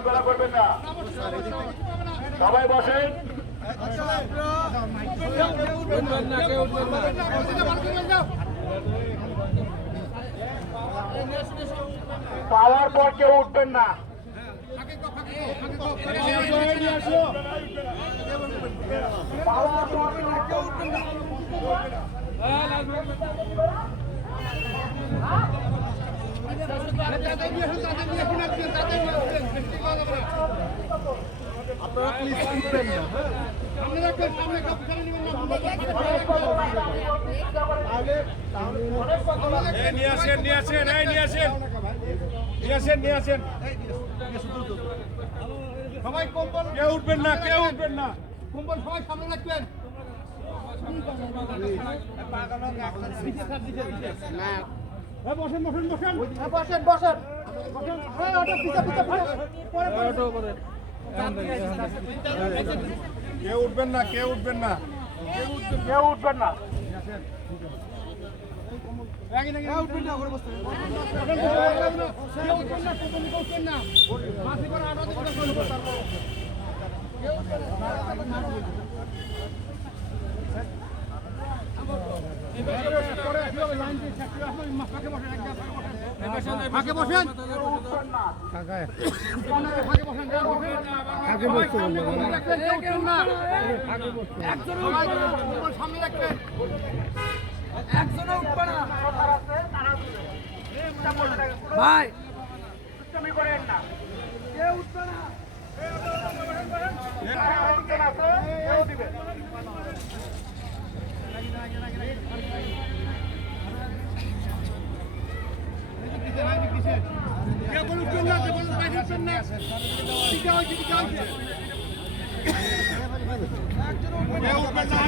বিশৃঙ্খলা করবেন না। সবাই বসেন। পাওয়ার পর কেউ উঠবেন না। পাওয়ার পর কেউ উঠবেন না। আপনারা প্লিজ উঠবেন না এই নিয়ে আসেন নিয়ে আসেন এই নিয়ে আসেন। নিয়ে আসেন নিয়ে আসেন। সবাই কম্বল কেউ উঠবেন না কেউ উঠবেন না। কম্বল সবাই সামনে রাখবেন। এই বসেন বসেন বসেন। বসেন বসেন। হ্যাঁ পিছা পরে কেউ উঠবেন না কেউ উঠবেন না? কেউ উঠবেন না? ফাঁকে বসেন ফাঁকে বসেন ফাঁকে বসতে সামনে রাখবেন একজনও উঠবে না। ভাই। তুমি করেন না। কেউ উঠবে না। যারা উঠবে না। তো কেউ দিবে কেবল উঠবেন না কেবল বাইরে উঠবেন না টিকা হয়েছে টিকা হয়েছে। একজনও উঠবে না কেউ উঠবেন না